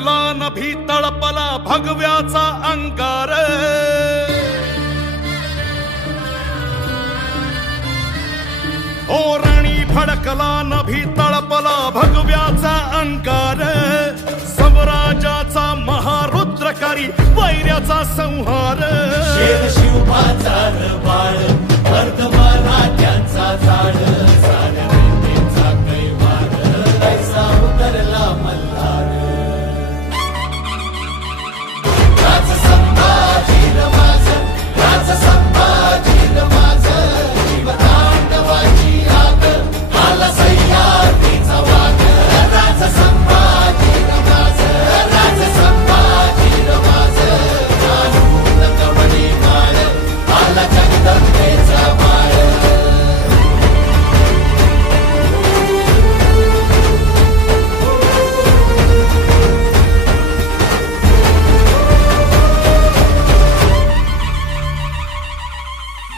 भडकला नभी तळपला भगव्याचा अंगार ओरणी भडकला नभी तळपला भगव्याचा अंगार स्वराजाचा महारुद्रकारी वैर्याचा संहार शेर शिवबाचा बाळ अर्ध मराठ्यांचा झाड साड्यांचा कैवार ऐसा उतरला मल्हार राज संभाजी माझ राज संभाजी माझ जीवतांडवाची आग आला सह्याद्रीचा वाघ राज संभाजी माझ राज संभाजी माझ कानून कवडी माळ आला जगदंबेचा बाळ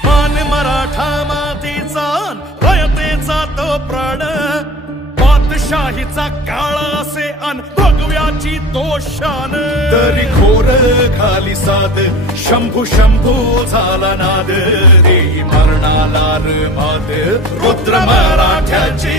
मान मराठा मातीचा रयतेचा तो प्राण बादशाहीचा काळा असे अन भगव्याची तो शान तरी घोर खाली साद शंभू शंभू झाला नाद देही मरणाला माद रुद्र मराठ्याची